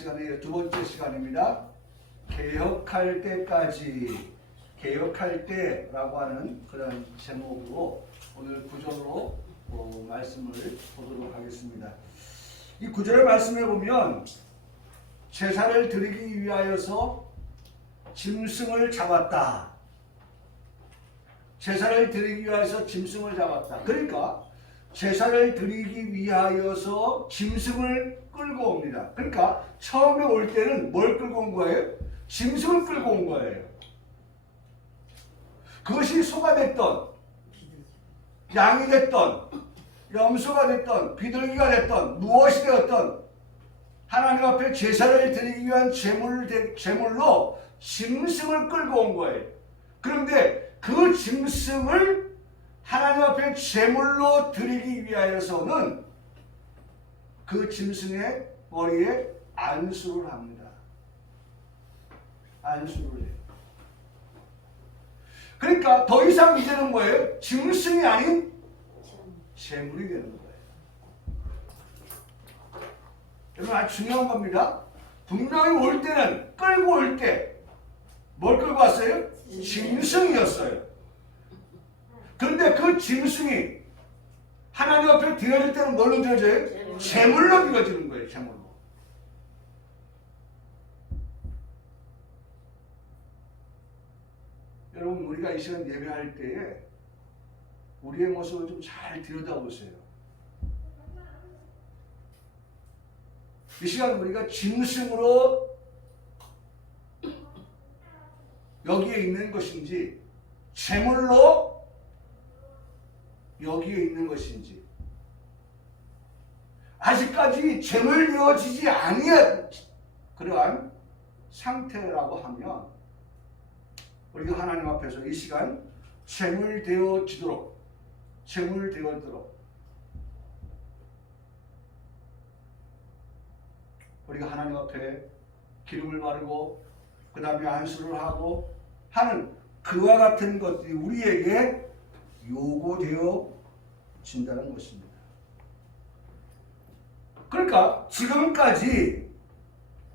시간의 두 번째 시간입니다. 개혁할 때까지, 개혁할 때라고 하는 그런 제목으로 오늘 구절로 말씀을 보도록 하겠습니다. 이 구절의 말씀에 보면 제사를 드리기 위하여서 짐승을 잡았다. 제사를 드리기 위하여서 짐승을 잡았다. 그러니까 제사를 드리기 위하여서 짐승을 끌고 옵니다. 그러니까 처음에 올 때는 뭘 끌고 온 거예요? 짐승을 끌고 온 거예요. 그것이 소가 됐던, 양이 됐던, 염소가 됐던, 비둘기가 됐던, 무엇이 되었던 하나님 앞에 제사를 드리기 위한 제물로 짐승을 끌고 온 거예요. 그런데 그 짐승을 하나님 앞에 제물로 드리기 위하여서는 그 짐승의 머리에 안수를 합니다. 안수를 해요. 그러니까 더 이상 이제는 뭐예요? 짐승이 아닌 제물이 되는 거예요. 여러분 아주 중요한 겁니다. 분명히 올 때는 끌고 올 때 뭘 끌고 왔어요? 짐승이었어요. 그런데 그 짐승이 하나님 앞에 드려질 때는 뭘로 드려져요? 제물로 드려지는 거예요. 제물로. 여러분 우리가 이 시간 예배할 때에 우리의 모습을 좀 잘 들여다보세요. 이 시간 우리가 짐승으로 여기에 있는 것인지 제물로 여기에 있는 것인지 아직까지 제물되어지지 아니한 그러한 상태라고 하면 우리가 하나님 앞에서 이 시간 제물되어지도록 우리가 하나님 앞에 기름을 바르고 그 다음에 안수를 하고 하는 그와 같은 것들이 우리에게 요구되어진다는 것입니다. 그러니까 지금까지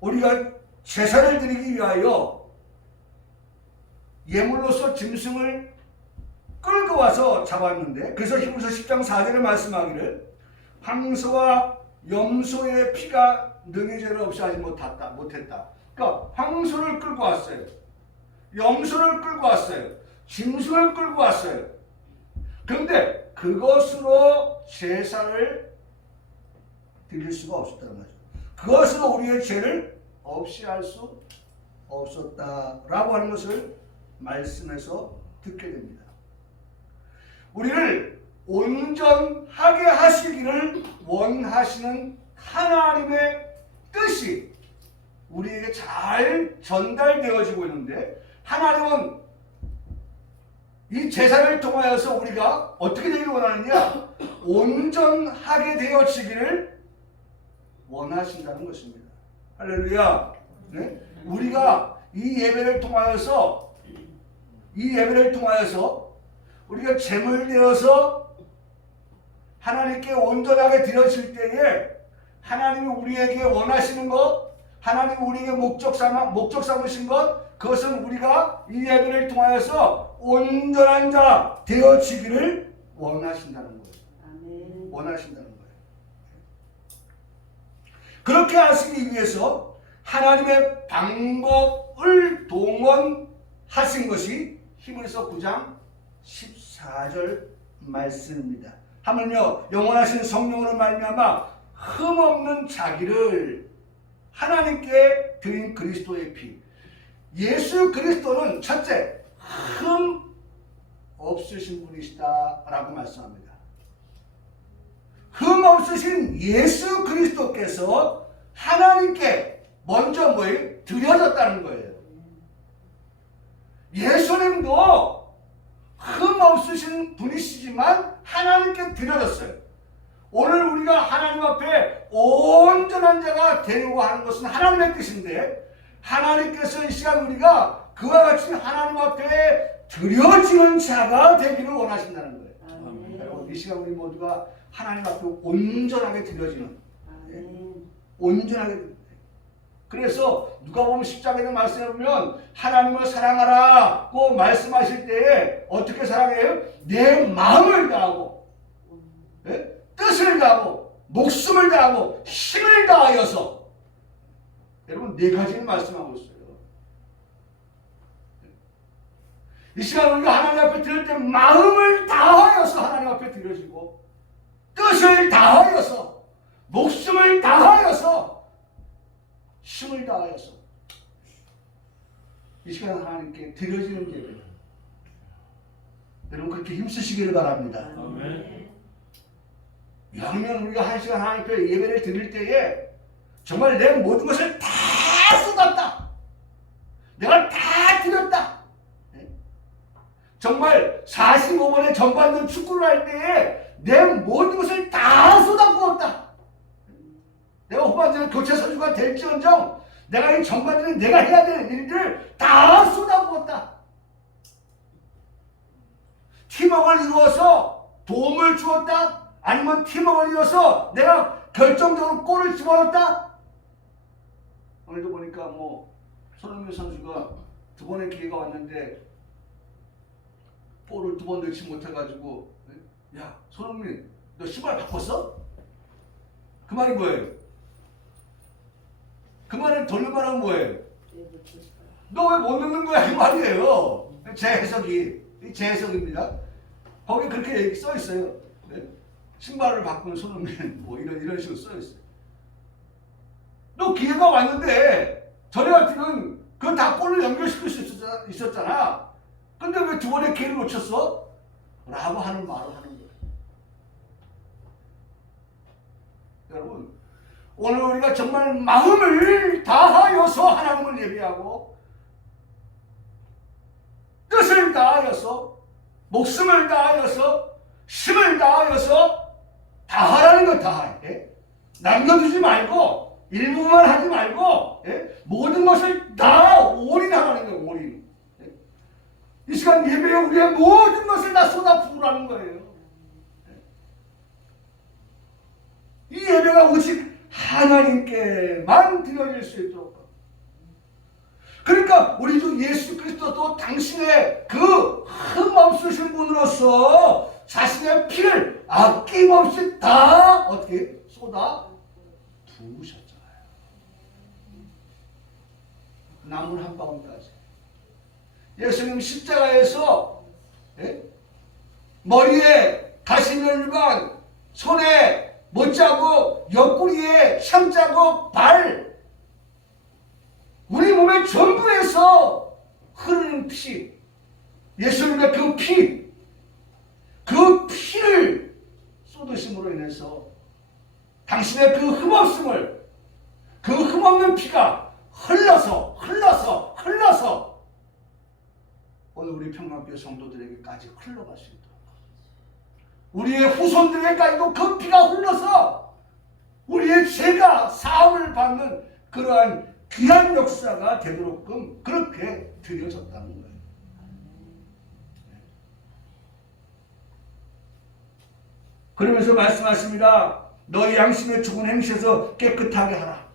우리가 제사를 드리기 위하여 예물로서 짐승을 끌고 와서 잡았는데, 그래서 히브리서 10장 4절에 말씀하기를 황소와 염소의 피가 능히 죄를 없이 하지 못했다. 그러니까 황소를 끌고 왔어요. 염소를 끌고 왔어요. 짐승을 끌고 왔어요. 그런데 그것으로 제사를 드릴 수가 없었다는 거죠. 그것으로 우리의 죄를 없이 할 수 없었다라고 하는 것을 말씀에서 듣게 됩니다. 우리를 온전하게 하시기를 원하시는 하나님의 뜻이 우리에게 잘 전달되어지고 있는데, 하나님은 이 제사를 통하여서 우리가 어떻게 되기를 원하느냐? 온전하게 되어지기를 원하신다는 것입니다. 할렐루야. 네? 우리가 이 예배를 통하여서 우리가 제물되어서 하나님께 온전하게 드려질 때에 하나님이 우리에게 원하시는 것, 하나님이 우리에게 목적 삼으신 것, 그것은 우리가 이 예배를 통하여서 온전한 자 되어지기를 원하신다는 거예요. 아멘. 원하신다는 거예요. 그렇게 하시기 위해서 하나님의 방법을 동원하신 것이 히브리서 9장 14절 말씀입니다. 하물며 영원하신 성령으로 말미암아 흠없는 자기를 하나님께 드린 그리스도의 피. 예수 그리스도는 첫째, 흠 없으신 분이시다라고 말씀합니다. 흠 없으신 예수 그리스도께서 하나님께 먼저 뭐예요? 드려졌다는 거예요. 예수님도 흠 없으신 분이시지만 하나님께 드려졌어요. 오늘 우리가 하나님 앞에 온전한 자가 되려고 하는 것은 하나님의 뜻인데, 하나님께서 이 시간 우리가 그와 같이 하나님 앞에 드려지는 자가 되기를 원하신다는 거예요. 여러분, 이 시간 우리 모두가 하나님 앞에 온전하게 드려지는, 온전하게 그래서 누가복음 10장에도 말씀해 보면 하나님을 사랑하라고 말씀하실 때에 어떻게 사랑해요? 내 마음을 다하고, 뜻을 다하고, 목숨을 다하고, 힘을 다하여서. 여러분, 네 가지를 말씀하고 있어요. 이 시간 우리가 하나님 앞에 드릴 때 마음을 다하여서 하나님 앞에 드려지고, 뜻을 다하여서, 목숨을 다하여서, 힘을 다하여서 이 시간 하나님께 드려지는 예배. 여러분 그렇게 힘쓰시기를 바랍니다. 아멘. 그러면 우리가 한 시간 하나님 앞에 예배를 드릴 때에 정말 내 모든 것을 다 쏟았다. 내가 다 드렸다. 정말 45번의 전반전 축구를 할 때에 내 모든 것을 다 쏟아부었다. 내가 후반전에 교체 선수가 될지언정 내가 이 전반전에 내가 해야 되는 일들을 다 쏟아부었다. 팀워크를 이루어서 도움을 주었다. 아니면 팀워크를 이루어서 내가 결정적으로 골을 집어넣었다. 오늘도 보니까 손흥민 선수가 두 번의 기회가 왔는데 볼을 두 번 넣지 못해가지고, 야 손흥민 너 신발 바꿨어? 그 말이 뭐예요? 그 말은 돌려말하면 뭐예요? 너 왜 못 넣는 거야? 이 말이에요. 제 해석입니다. 거기 그렇게 써 있어요. 신발을 바꾸는 손흥민 이런 식으로 써 있어요. 너 기회가 왔는데 전에 같으면 그거 다 골로 연결시킬 수 있었잖아. 근데 왜 두 번의 기회를 놓쳤어? 라고 하는 말을 하는 거예요. 여러분 오늘 우리가 정말 마음을 다하여서 하나님을 예배하고 뜻을 다하여서 목숨을 다하여서 힘을 다하여서 다하라는 것 다해. 남겨두지 말고 일부만 하지 말고 모든 것을 다 올인하라는 거예요. 올인. 이 시간 예배에 우리의 모든 것을 다 쏟아부으라는 거예요. 이 예배가 오직 하나님께만 드려질 수 있도록. 그러니까 우리 주 예수 그리스도도 당신의 그 흠없으신 분으로서 자신의 피를 아낌없이 다 어떻게 쏟아 부으셨잖아요. 남은 한 방울까지. 예수님 십자가에서 머리에 가시면류관, 손에 못자국, 옆구리에 샴자국, 발, 우리 몸의 전부에서 흐르는 피, 예수님의 그 피를 쏟으심으로 인해서 당신의 그 흠없음을, 그 흠없는 피가 흘러서 오늘 우리 평강교회 성도들에게까지 흘러갈 수 있도록, 우리의 후손들에게까지도 그 피가 흘러서 우리의 죄가 사함을 받는 그러한 귀한 역사가 되도록끔 그렇게 드려졌다는 거예요. 그러면서 말씀하십니다. 너희 양심의 죽은 행실에서 깨끗하게 하라.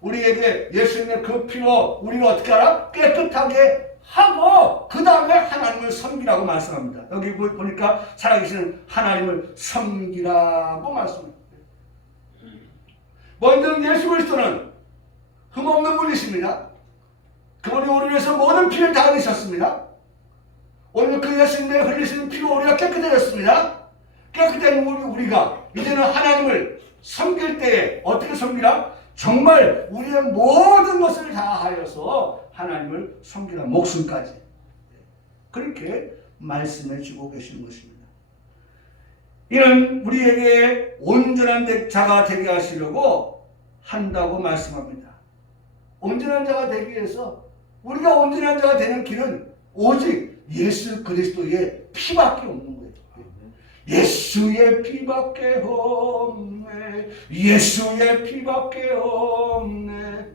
우리에게 예수님의 그 피로 우리를 어떻게 하라? 깨끗하게 하고 그 다음에 하나님을 섬기라고 말씀합니다. 여기 보니까 살아계시는 하나님을 섬기라고 말씀합니다. 먼저 예수 그리스도는 흠없는 분이십니다. 그분이 우리를 위해서 모든 피를 다 흘리셨습니다. 오늘 그 예수님의 흘리시는 피로 우리가 깨끗해졌습니다. 깨끗한 우리가 이제는 하나님을 섬길 때에 어떻게 섬기라? 정말 우리의 모든 것을 다하여서 하나님을 섬기라. 목숨까지. 그렇게 말씀해 주고 계시는 것입니다. 이는 우리에게 온전한 자가 되게 하시려고 한다고 말씀합니다. 온전한 자가 되기 위해서 우리가 온전한 자가 되는 길은 오직 예수 그리스도의 피밖에 없는 거예요. 예수의 피밖에 없네. 예수의 피밖에 없네.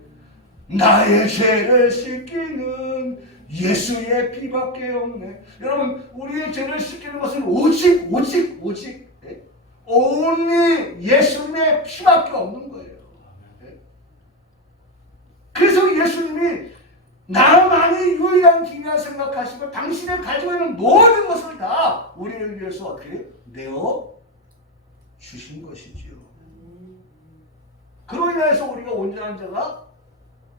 나의 죄를 씻기는 예수의 피밖에 없네. 여러분 우리의 죄를 씻기는 것은 오직 only 예수님의 피밖에 없는 거예요. 예수님이 나만이 유일한 길이라 생각하시고 당신의 가지고 있는 모든 것을 다 우리를 위해서 어떻게 내어 주신 것이지요. 그로 인해서 우리가 온전한 자가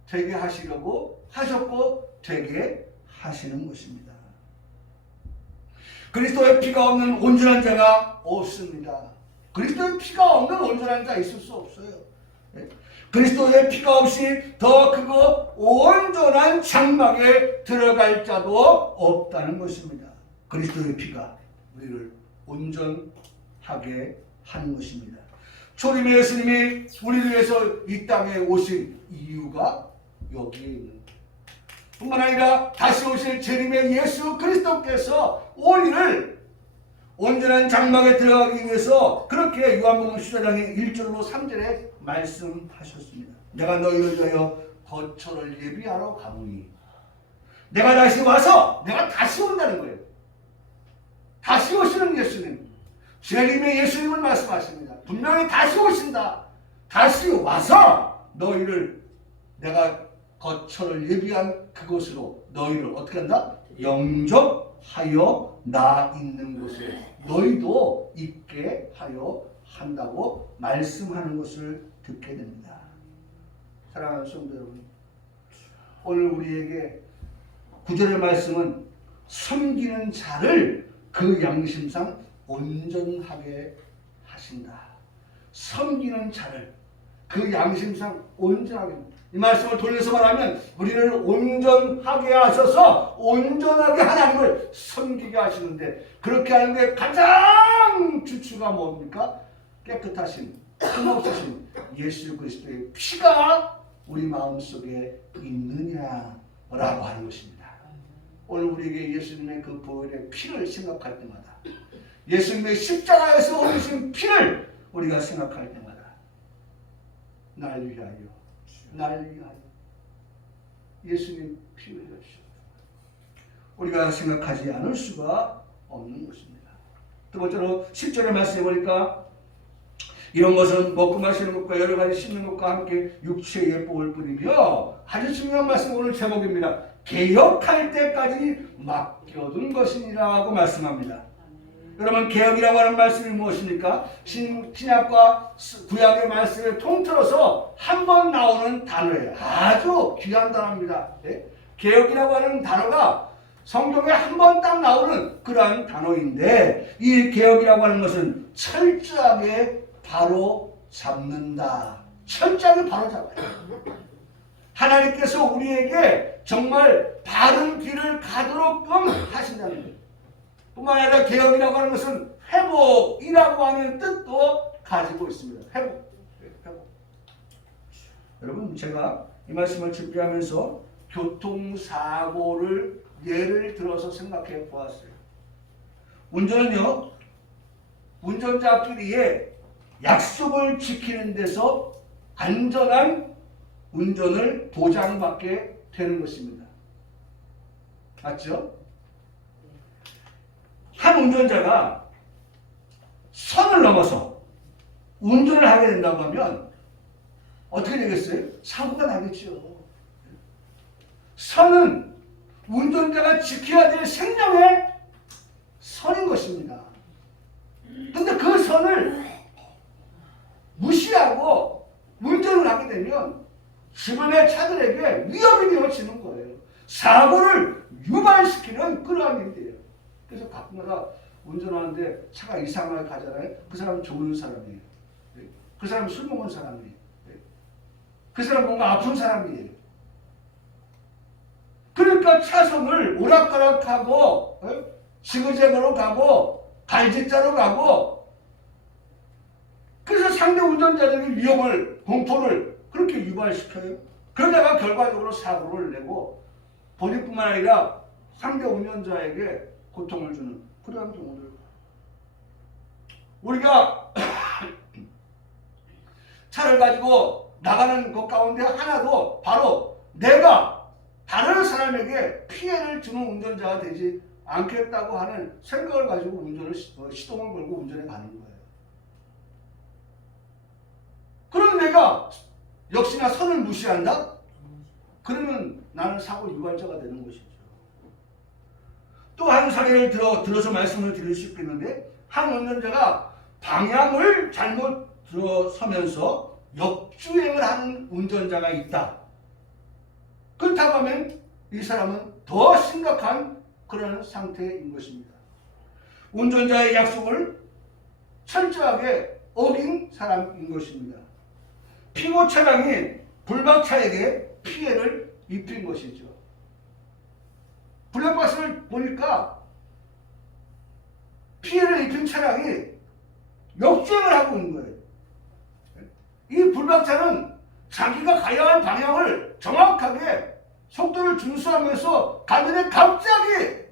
되게 하시려고 하셨고 되게 하시는 것입니다. 그리스도의 피가 없는 온전한 자가 없습니다. 그리스도의 피가 없는 온전한 자 있을 수 없어요. 그리스도의 피가 없이 더 크고 온전한 장막에 들어갈 자도 없다는 것입니다. 그리스도의 피가 우리를 온전하게 하는 것입니다. 초림의 예수님이 우리를 위해서 이 땅에 오신 이유가 여기에 있는 거예요. 뿐만 아니라 다시 오실 재림의 예수 그리스도께서 우리를 온전한 장막에 들어가기 위해서 그렇게 요한복음 10장의 1절로 3절에 말씀하셨습니다. 내가 너희를 위하여 거처를 예비하러 가보니 내가 다시 와서 내가 다시 온다는 거예요. 다시 오시는 예수님, 재림의 예수님을 말씀하십니다. 분명히 다시 오신다. 다시 와서 너희를 내가 거처를 예비한 그곳으로 너희를 어떻게 한다? 영접하여 나 있는 곳에 너희도 있게 하여 한다고 말씀하는 것을 듣게 됩니다. 사랑하는 성도 여러분, 오늘 우리에게 구절의 말씀은 섬기는 자를 그 양심상 온전하게 하신다. 섬기는 자를 그 양심상 온전하게, 이 말씀을 돌려서 말하면 우리를 온전하게 하셔서 온전하게 하나님을 섬기게 하시는데, 그렇게 하는 데 가장 주추가 뭡니까? 깨끗하신, 흠없으신 예수 그리스도의 피가 우리 마음속에 있느냐라고 하는 것입니다. 오늘 우리에게 예수님의 그 보혈의 피를 생각할 때마다, 예수님의 십자가에서 흘리신 피를 우리가 생각할 때마다 날 위하여, 날 위하여 예수님 피 흘려주셨다. 우리가 생각하지 않을 수가 없는 것입니다. 두 번째로 10절의 말씀해 보니까 이런 것은 먹고 마시는 것과 여러 가지 씹는 것과 함께 육체의 예복을 뿌리며, 아주 중요한 말씀, 오늘 제목입니다. 개혁할 때까지 맡겨둔 것이니라고 말씀합니다. 여러분, 개혁이라고 하는 말씀이 무엇입니까? 신약과 구약의 말씀을 통틀어서 한 번 나오는 단어예요. 아주 귀한 단어입니다. 네? 개혁이라고 하는 단어가 성경에 한 번 딱 나오는 그러한 단어인데, 이 개혁이라고 하는 것은 철저하게 바로 잡는다. 철저하게 바로 잡아요. 하나님께서 우리에게 정말 바른 길을 가도록끔 하신다는 거예요. 뿐만 아니라 개혁이라고 하는 것은 회복이라고 하는 뜻도 가지고 있습니다. 회복. 여러분, 제가 이 말씀을 준비하면서 교통사고를 예를 들어서 생각해 보았어요. 운전은요, 운전자끼리의 약속을 지키는 데서 안전한 운전을 보장받게 되는 것입니다. 맞죠? 한 운전자가 선을 넘어서 운전을 하게 된다고 하면 어떻게 되겠어요? 사고가 나겠죠. 선은 운전자가 지켜야 될 생명의 선인 것입니다. 근데 그 선을 무시하고 운전을 하게 되면 주변의 차들에게 위협이 되어지는 거예요. 사고를 유발시키는 그러한 일이에요. 그래서 가끔가다 운전하는데 차가 이상하게 가잖아요. 그 사람은 좋은 사람이에요. 그 사람은 술 먹은 사람이에요. 그 사람은 뭔가 아픈 사람이에요. 그러니까 차선을 오락가락하고 지그재그로 가고 갈짓자로 가고, 그래서 상대 운전자들이 위험을, 공포를 그렇게 유발시켜요. 그러다가 결과적으로 사고를 내고 본인뿐만 아니라 상대 운전자에게 고통을 주는 그러한 경우들. 우리가 차를 가지고 나가는 것 가운데 하나도 바로 내가 다른 사람에게 피해를 주는 운전자가 되지 않겠다고 하는 생각을 가지고 운전을 시동을 걸고 운전해 가는 거예요. 그럼 내가 역시나 선을 무시한다? 그러면 나는 사고 유발자가 되는 것이죠. 또 한 사례를 들어서 말씀을 드릴 수 있겠는데, 한 운전자가 방향을 잘못 들어서면서 역주행을 하는 운전자가 있다. 그렇다고 하면 이 사람은 더 심각한 그런 상태인 것입니다. 운전자의 약속을 철저하게 어긴 사람인 것입니다. 피고 차량이 불박차에게 피해를 입힌 것이죠. 블랙박스를 보니까 피해를 입힌 차량이 역주행을 하고 있는 거예요. 이 불박차는 자기가 가야 할 방향을 정확하게 속도를 준수하면서 가는데 갑자기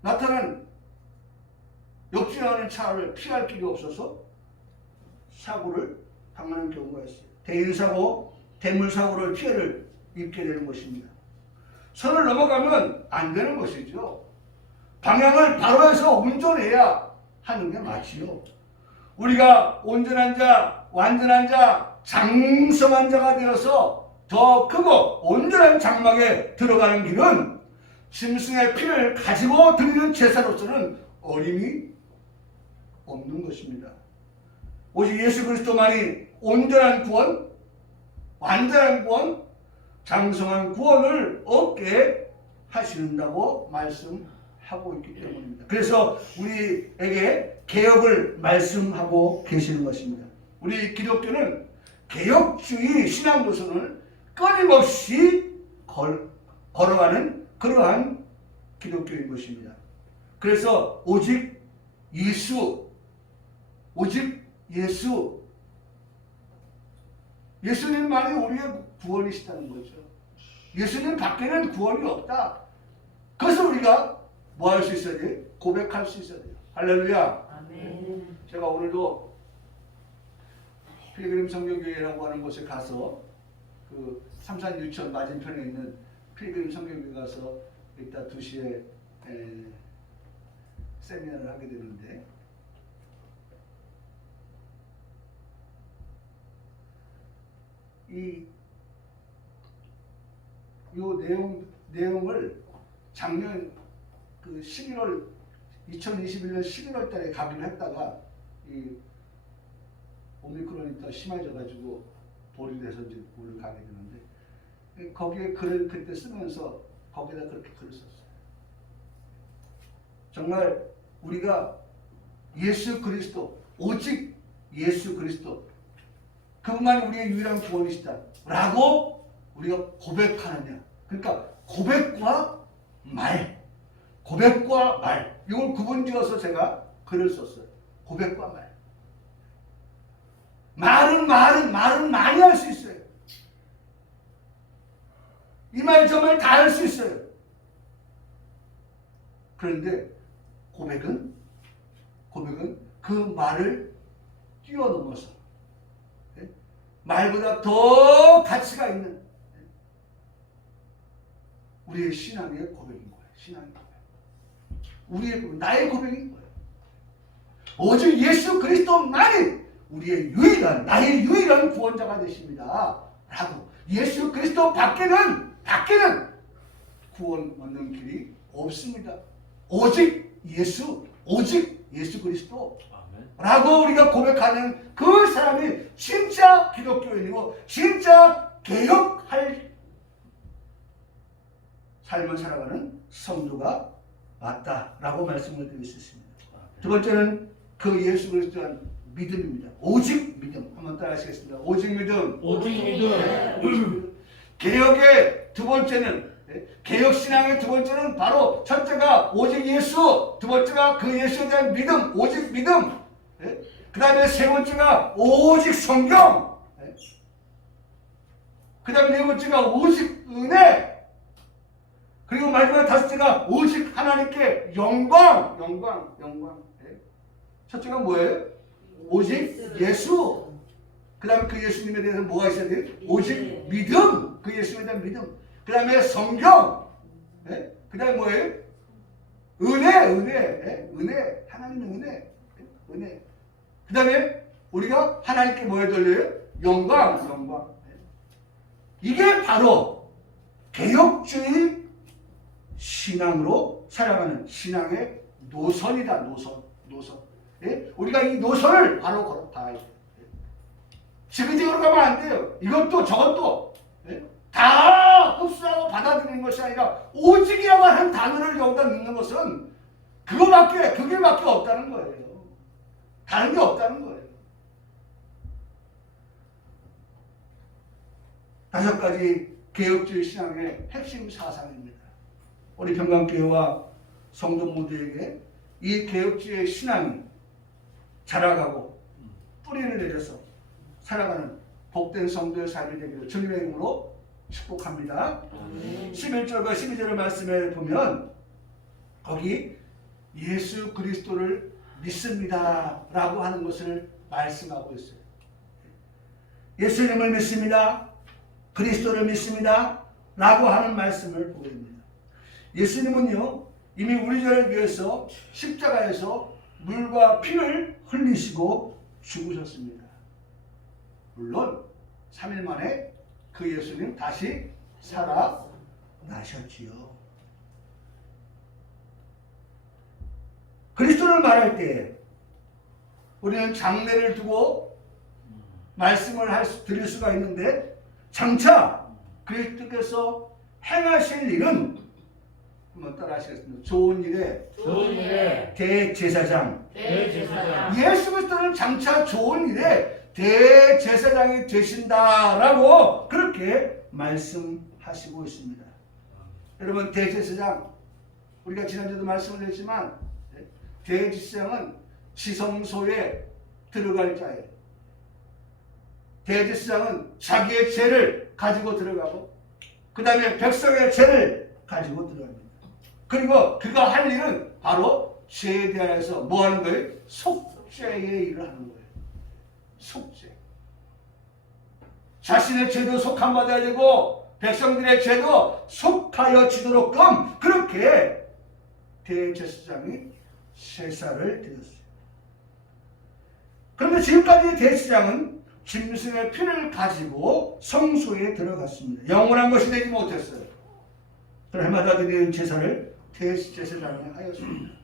나타난 역주행하는 차를 피할 길이 없어서 사고를 당하는 경우가 있어요. 대인사고, 대물사고를 피해를 입게 되는 것입니다. 선을 넘어가면 안 되는 것이죠. 방향을 바로 해서 운전해야 하는 게 맞지요. 우리가 온전한 자, 완전한 자, 장성한 자가 되어서 더 크고 온전한 장막에 들어가는 길은 짐승의 피를 가지고 드리는 제사로서는 어림이 없는 것입니다. 오직 예수 그리스도만이 온전한 구원, 완전한 구원, 장성한 구원을 얻게 하신다고 말씀하고 있기 때문입니다. 그래서 우리에게 개혁을 말씀하고 계시는 것입니다. 우리 기독교는 개혁주의 신앙 노선을 끊임없이 걸어가는 그러한 기독교인 것입니다. 그래서 오직 예수, 예수님만이 우리의 구원이시다는 거죠. 예수님 밖에는 구원이 없다. 그래서 우리가 뭐 할 수 있어야 돼요? 고백할 수 있어야 돼요. 할렐루야. 아멘. 제가 오늘도 필그림 성경교회라고 하는 곳에 가서 그 삼산 유치원 맞은편에 있는 필그림 성경교회 가서 이따 2시에 세미나를 하게 되는데, 요 내용을 작년 그 2021년 11월 달에 가기로 했다가 이 오미크론이 더 심해져가지고 보류돼서 이제 오늘 가게 되는데, 거기에 글을 그때 쓰면서 거기다 그렇게 글을 썼어요. 정말 우리가 예수 그리스도, 오직 예수 그리스도, 그분만이 우리의 유일한 구원이시다 라고 우리가 고백하느냐. 그러니까 고백과 말, 이걸 구분지어서 제가 글을 썼어요. 고백과 말. 말은 많이 할 수 있어요. 이 말 저 말 다 할 수 있어요. 그런데 고백은 그 말을 뛰어넘어서 말보다 더 가치가 있는 우리의 신앙의 고백인 거예요. 신앙의 고백. 나의 고백인 거예요. 오직 예수 그리스도만이 우리의 나의 유일한 구원자가 되십니다. 라고. 예수 그리스도 밖에는 구원 얻는 길이 없습니다. 오직 예수 그리스도. 라고 우리가 고백하는 그 사람이 진짜 기독교인이고 진짜 개혁할 삶을 살아가는 성도가 맞다라고 말씀을 드릴 수 있습니다. 두 번째는 그 예수 그리스도에 대한 믿음입니다. 오직 믿음. 한번 따라 하시겠습니다. 오직 믿음. 개혁의 두 번째는, 개혁신앙의 두 번째는 바로 첫째가 오직 예수, 두 번째가 그 예수에 대한 믿음, 오직 믿음. 그 다음에 세 번째가 오직 성경, 그 다음에 네 번째가 오직 은혜, 그리고 마지막 다섯째가 오직 하나님께 영광. 첫째가 뭐예요? 오직 예수. 그 다음에 그 예수님에 대해서 뭐가 있어야 돼요? 오직 믿음, 그 예수에 대한 믿음. 그 다음에 성경, 그 다음에 뭐예요? 은혜, 하나님의 은혜. 그 다음에 우리가 하나님께 뭐 해드려요? 영광. 이게 바로 개혁주의 신앙으로 살아가는 신앙의 노선이다. 노선. 예? 우리가 이 노선을 바로 걸어봐야 돼요. 지그재그로 가면 안 돼요. 이것도 저것도 다 흡수하고 받아들이는 것이 아니라 오직이라고 하는 단어를 여기다 넣는 것은 그게 밖에 없다는 거예요. 다른 게 없다는 거예요. 5가지 개혁주의 신앙의 핵심 사상입니다. 우리 평강교회와 성도 모두에게 이 개혁주의 신앙이 자라가고 뿌리를 내려서 살아가는 복된 성도의 삶이 되기를 주님의 이름으로 축복합니다. 11절과 12절의 말씀에 보면 거기 예수 그리스도를 믿습니다 라고 하는 것을 말씀하고 있어요. 예수님을 믿습니다. 그리스도를 믿습니다 라고 하는 말씀을 보입니다. 예수님은요 이미 우리 죄를 위해서 십자가에서 물과 피를 흘리시고 죽으셨습니다. 물론 3일 만에 그 예수님 다시 살아나셨지요. 그리스도를 말할 때 우리는 장례를 두고 말씀을 드릴 수가 있는데 장차 그리스도께서 행하실 일은 한번 따라 하시겠습니다. 좋은 일에 대제사장. 예수 그리스도는 장차 좋은 일에 대제사장이 되신다라고 그렇게 말씀하시고 있습니다. 여러분 대제사장 우리가 지난주에도 말씀을 했지만 대제사장은 지성소에 들어갈 자예요. 대제사장은 자기의 죄를 가지고 들어가고 그 다음에 백성의 죄를 가지고 들어갑니다. 그리고 그가 할 일은 바로 죄에 대하여서 뭐 하는 거예요? 속죄의 일을 하는 거예요. 속죄. 자신의 죄도 속함받아야 되고 백성들의 죄도 속하여 지도록끔 그렇게 대제사장이 세사를 드렸어요. 그런데 지금까지 대제사장은 짐승의 피를 가지고 성소에 들어갔습니다. 영원한 것이 되지 못했어요. 그러나 해마다 드리는 제사를 대제사장이 하였습니다.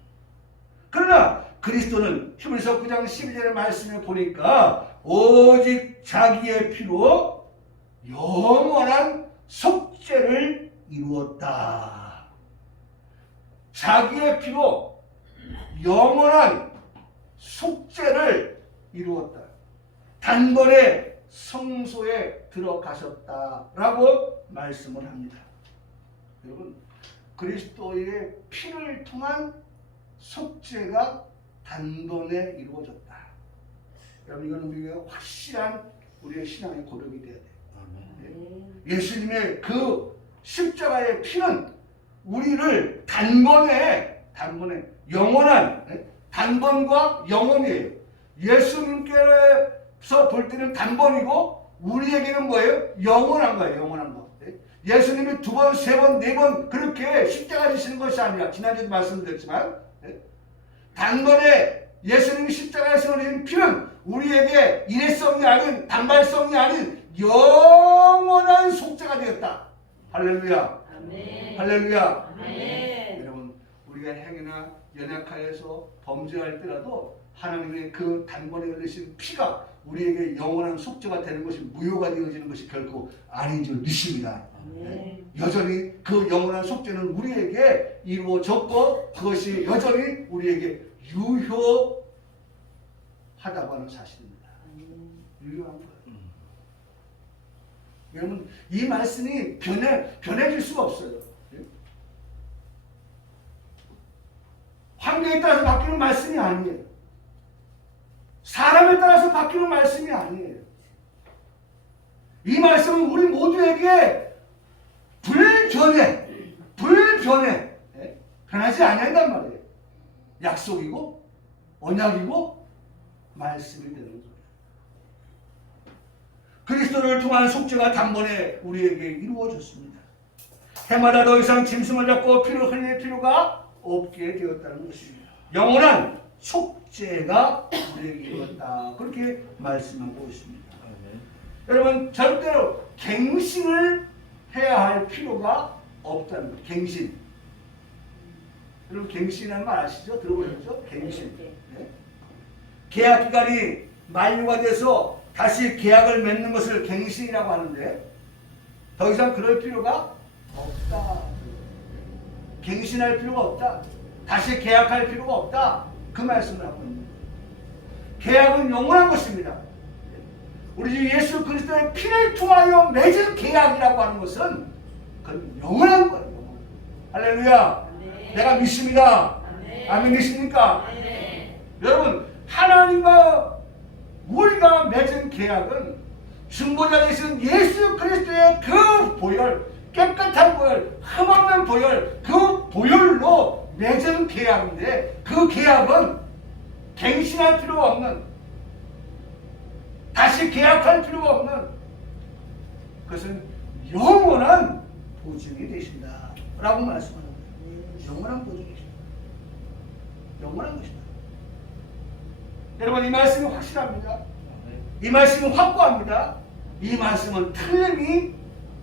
그러나 그리스도는 히브리서 9장 12절의 말씀을 보니까 오직 자기의 피로 영원한 속죄를 이루었다. 자기의 피로 영원한 속죄를 이루었다. 단번에 성소에 들어가셨다라고 말씀을 합니다. 여러분 그리스도의 피를 통한 속죄가 단번에 이루어졌다. 여러분 이건 우리가 확실한 우리의 신앙의 고백이 돼야 돼요. 예수님의 그 십자가의 피는 우리를 단번에 영원한 단번과 영원이에요. 예수님께서 볼 때는 단번이고 우리에게는 뭐예요? 영원한 거예요. 영원한 거. 예수님이 2번, 3번, 4번 그렇게 십자가 지시는 것이 아니라 지난주에도 말씀드렸지만 단번에 예수님이 십자가에서 흘린 피는 우리에게 일회성이 아닌 단발성이 아닌 영원한 속죄가 되었다. 할렐루야. 아멘. 할렐루야. 아멘. 여러분 우리가 행위나 연약하여서 범죄할 때라도 하나님의 그 단번에 흘리신 피가 우리에게 영원한 속죄가 되는 것이 무효가 되어지는 것이 결코 아닌 줄 믿습니다. 여전히 그 영원한 속죄는 우리에게 이루어졌고 그것이 여전히 우리에게 유효하다고 하는 사실입니다. 유효한 거예요. 여러분 이 말씀이 변해질 수가 없어요. 환경에 따라서 바뀌는 말씀이 아니에요. 사람에 따라서 바뀌는 말씀이 아니에요. 이 말씀은 우리 모두에게 불변해 변하지 아니한단 말이에요. 약속이고 언약이고 말씀이 되는 거예요. 그리스도를 통한 속죄가 단번에 우리에게 이루어졌습니다. 해마다 더 이상 짐승을 잡고 피를 흘릴 필요가 없게 되었다는 것입니다. 영원한 속죄가 우리에게 이루어졌다. 그렇게 말씀하고 있습니다. 여러분 절대로 갱신을 해야 할 필요가 없다는 거예요. 갱신. 여러분 갱신이라는 말 아시죠? 들어보셨죠? 갱신. 네? 계약 기간이 만료가 돼서 다시 계약을 맺는 것을 갱신이라고 하는데 더 이상 그럴 필요가 없다. 갱신할 필요가 없다. 다시 계약할 필요가 없다. 그 말씀을 하고 있는 거예요. 계약은 영원한 것입니다. 우리 주 예수 그리스도의 피를 통하여 맺은 계약이라고 하는 것은 그건 영원한 거예요. 할렐루야. 네. 내가 믿습니다. 네. 아멘 믿습니까? 네. 여러분 하나님과 우리가 맺은 계약은 중보자 되신 예수 그리스도의 그 보혈, 깨끗한 보혈, 흠없는 보혈, 그 보혈로 맺은 계약인데 그 계약은 갱신할 필요가 없는, 다시 계약할 필요가 없는, 그것은 영원한 보증이 되신다 라고 말씀하는 거예요. 영원한 보증이십니다. 영원한 것이다. 여러분 이 말씀이 확실합니다. 이 말씀은 확고합니다. 이 말씀은 틀림이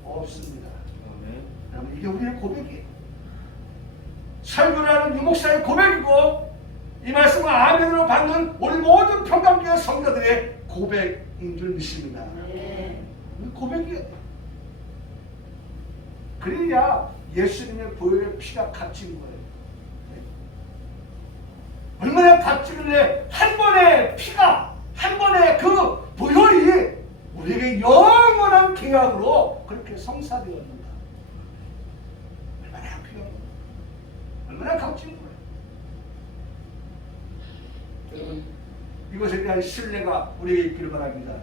없습니다. 여러분 이게 우리의 고백이에요. 설교를 하는 유목사의 고백이고 이 말씀을 아멘으로 받는 우리 모든 평강교회 성도들의 고백인 줄 믿습니다. 고백이에요. 그래야 예수님의 보혈의 피가 값진 거예요. 얼마나 값지길래 한 번의 피가, 한 번의 그 보혈이 우리에게 영원한 계약으로 그렇게 성사되었는가. 얼마나 귀한 거예요. 얼마나 값진 거예요. 여러분 이것에 대한 신뢰가 우리에게 있기를 바랍니다.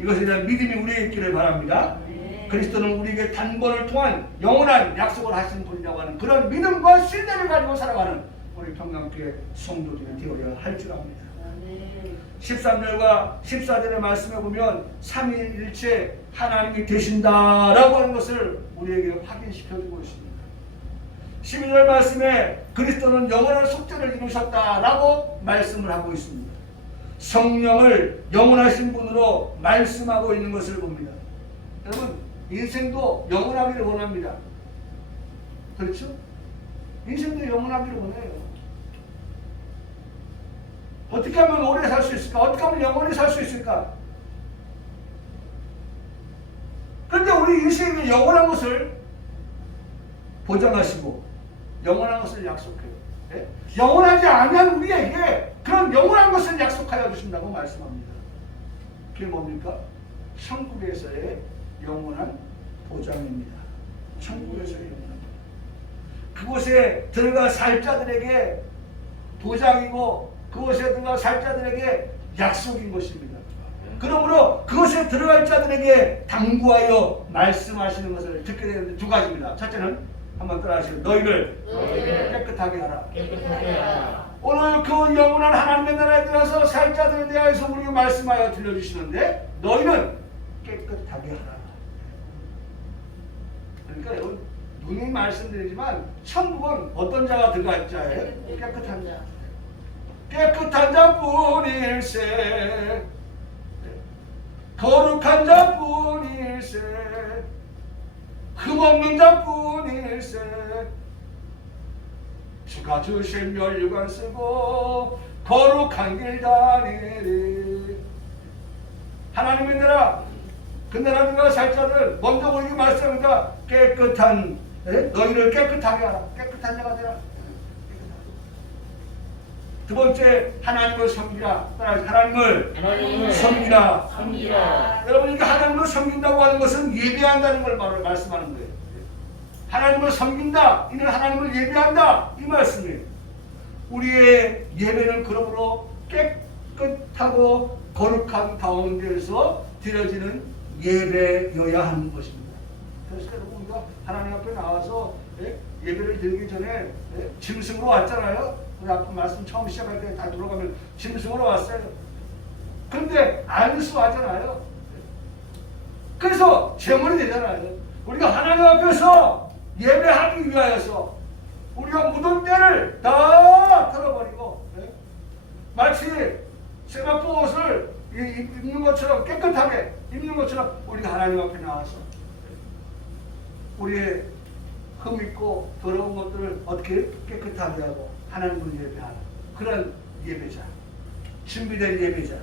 이것에 대한 믿음이 우리에게 있기를 바랍니다. 그리스도는 우리에게 단번을 통한 영원한 약속을 하신 분이라고 하는 그런 믿음과 신뢰를 가지고 살아가는 우리 평강교회 성도들이 되어야 할 줄 압니다. 13절과 14절의 말씀에 보면 삼위일체 하나님이 되신다라고 하는 것을 우리에게 확인시켜주고 있습니다. 12절 말씀에 그리스도는 영원한 속죄를 이루셨다라고 말씀을 하고 있습니다. 성령을 영원하신 분으로 말씀하고 있는 것을 봅니다. 여러분 인생도 영원하기를 원합니다. 그렇죠? 인생도 영원하기를 원해요. 어떻게 하면 오래 살 수 있을까? 어떻게 하면 영원히 살 수 있을까? 그런데 우리 인생에 영원한 것을 보장하시고 영원한 것을 약속해요. 네? 영원하지 않은 우리에게 그런 영원한 것을 약속하여 주신다고 말씀합니다. 그게 뭡니까? 천국에서의 영원한 보장입니다. 천국에서의 영원한 보장. 그곳에 들어가 살 자들에게 보장이고 그곳에 들어가 살 자들에게 약속인 것입니다. 그러므로 그곳에 들어갈 자들에게 당부하여 말씀하시는 것을 듣게 되는데 두 가지입니다. 첫째는 한번 따라하시고 너희를 깨끗하게 하라. 오늘 그 영원한 하나님의 나라에 들어서 살 자들에 대해서 우리가 말씀하여 들려주시는데 너희는 깨끗하게 하라. 그러니까 여러분 눈이 말씀드리지만 천국은 어떤 자가 들어갈 자예요? 깨끗한 자. 깨끗한 자뿐일세 거룩한 자뿐일세 흠없는 자뿐일세 주가 주신 멸류관 쓰고 거룩한 길 다니리. 하나님의 나라 그 나라 들어가 살 자들 먼저 우리에게 말씀합니다. 깨끗한 너희를 깨끗하게 하라. 깨끗한 자가 되라. 두 번째 하나님을 섬기라. 하나님을 섬기라. 여러분 이게 하나님을 섬긴다고 하는 것은 예배한다는 걸 말씀하는 거예요. 하나님을 섬긴다. 이는 하나님을 예배한다. 이 말씀이에요. 우리의 예배는 그러므로 깨끗하고 거룩한 가운데에서 드려지는 예배여야 하는 것입니다. 그래서 여러분 우리가 하나님 앞에 나와서 예배를 드리기 전에 짐승으로 왔잖아요. 우리 앞에 말씀 처음 시작할 때 다 돌아가면 짐승으로 왔어요. 그런데 안수하잖아요. 그래서 제물이 되잖아요. 우리가 하나님 앞에서 예배하기 위하여서 우리가 묻은 때를 다 털어버리고 마치 세마포 옷을 입는 것처럼 깨끗하게 입는 것처럼 우리가 하나님 앞에 나와서 우리의 흠 있고 더러운 것들을 어떻게 깨끗하게 하고 하나님을 예배하는 그런 예배자, 준비된 예배자,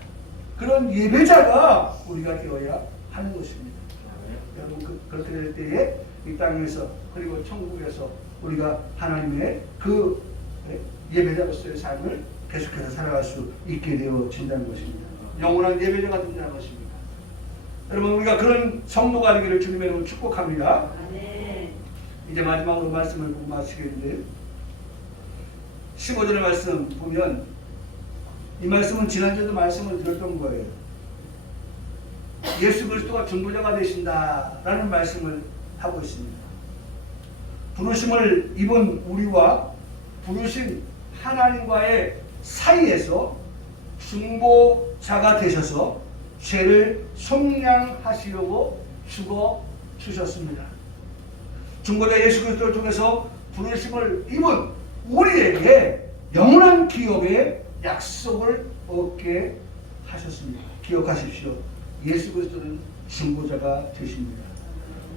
그런 예배자가 우리가 되어야 하는 것입니다. 여러분 그렇게 될 때에 이 땅에서 그리고 천국에서 우리가 하나님의 그 예배자로서의 삶을 계속해서 살아갈 수 있게 되어진다는 것입니다. 영원한 예배자가 된다는 것입니다. 여러분 우리가 그런 성도가 되기를 주님의 이름으로 축복합니다. 이제 마지막으로 말씀을 보고 마치겠는데 15절의 말씀 보면 이 말씀은 지난주에도 말씀을 드렸던 거예요. 예수 그리스도가 중보자가 되신다라는 말씀을 하고 있습니다. 부르심을 입은 우리와 부르신 하나님과의 사이에서 중보자가 되셔서 죄를 속량하시려고 죽어 주셨습니다. 중보자 예수 그리스도를 통해서 부르심을 입은 우리에게 영원한 기업의 약속을 얻게 하셨습니다. 기억하십시오. 예수 그리스도는 중보자가 되십니다.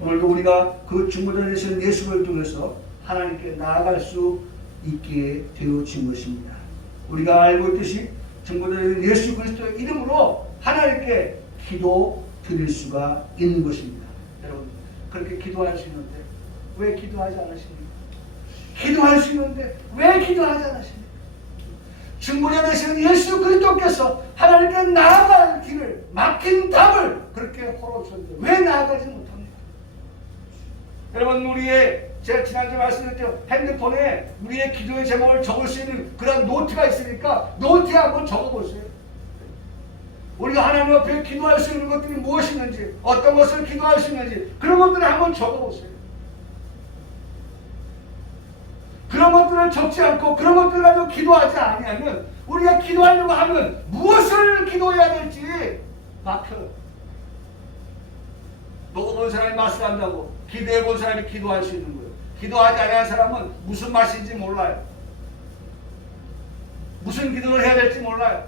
오늘도 우리가 그 중보자 되신 예수를 통해서 하나님께 나아갈 수 있게 되어진 것입니다. 우리가 알고 있듯이 중보자 되신 예수 그리스도의 이름으로 하나님께 기도 드릴 수가 있는 것입니다. 여러분 그렇게 기도할 수 있는데 왜 기도하지 않으십니까? 기도할 수 있는데 왜 기도하지 않으십니까? 중보자 되시는 예수 그리스도께서 하나님께 나아갈 길을 막힌 담을 그렇게 헐어주셨는데 왜 나아가지 못합니까? 여러분 제가 지난주에 말씀드렸죠. 핸드폰에 우리의 기도의 제목을 적을 수 있는 그런 노트가 있으니까 노트에 한번 적어보세요. 우리가 하나님 앞에 기도할 수 있는 것들이 무엇이 있는지 어떤 것을 기도할 수 있는지 그런 것들을 한번 적어보세요. 그런 것들을 적지 않고 그런 것들을 가지고 기도하지 아니하면 우리가 기도하려고 하면 무엇을 기도해야 될지 막혀요. 먹어본 사람이 맛을 안다고 기도해본 사람이 기도할 수 있는 거예요. 기도하지 않은 사람은 무슨 맛인지 몰라요. 무슨 기도를 해야 될지 몰라요.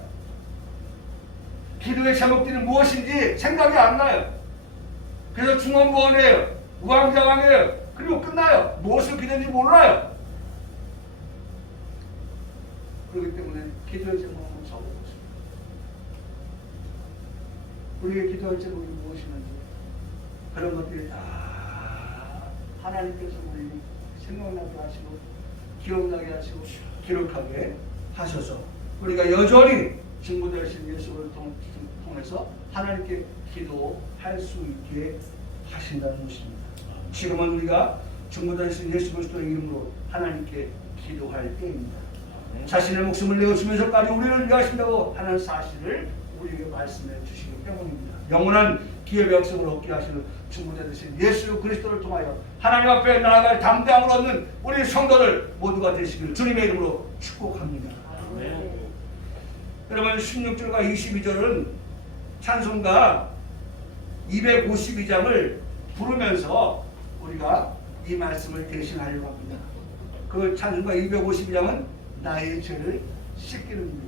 기도의 제목들이 무엇인지 생각이 안 나요. 그래서 중언부언해요. 우왕좌왕해요. 그리고 끝나요. 무엇을 기도했는지 몰라요. 그렇기 때문에 기도의 제목을 한번 적어보세요. 우리의 기도할 제목이 무엇이는지 그런 것들이 다 하나님께서 우리 생각나게 하시고 기억나게 하시고 기록하게 하셔서 우리가 여전히 중보되신 예수를 통해서 하나님께 기도할 수 있게 하신다는 것입니다. 지금은 우리가 중보되신 예수 그리스도의 이름으로 하나님께 기도할 때입니다. 자신의 목숨을 내어주면서까지 우리를 위하신다고 하는 사실을 우리에게 말씀해 주시기 때문입니다. 영원한 기업의 약속을 얻게 하시는 중보자 되신 예수 그리스도를 통하여 하나님 앞에 나아갈 담대함을 얻는 우리 성도들 모두가 되시기를 주님의 이름으로 축복합니다. 여러분 16절과 22절은 찬송가 252장을 부르면서 우리가 이 말씀을 대신하려고 합니다. 그 찬송가 252장은 나의 죄를 씻기는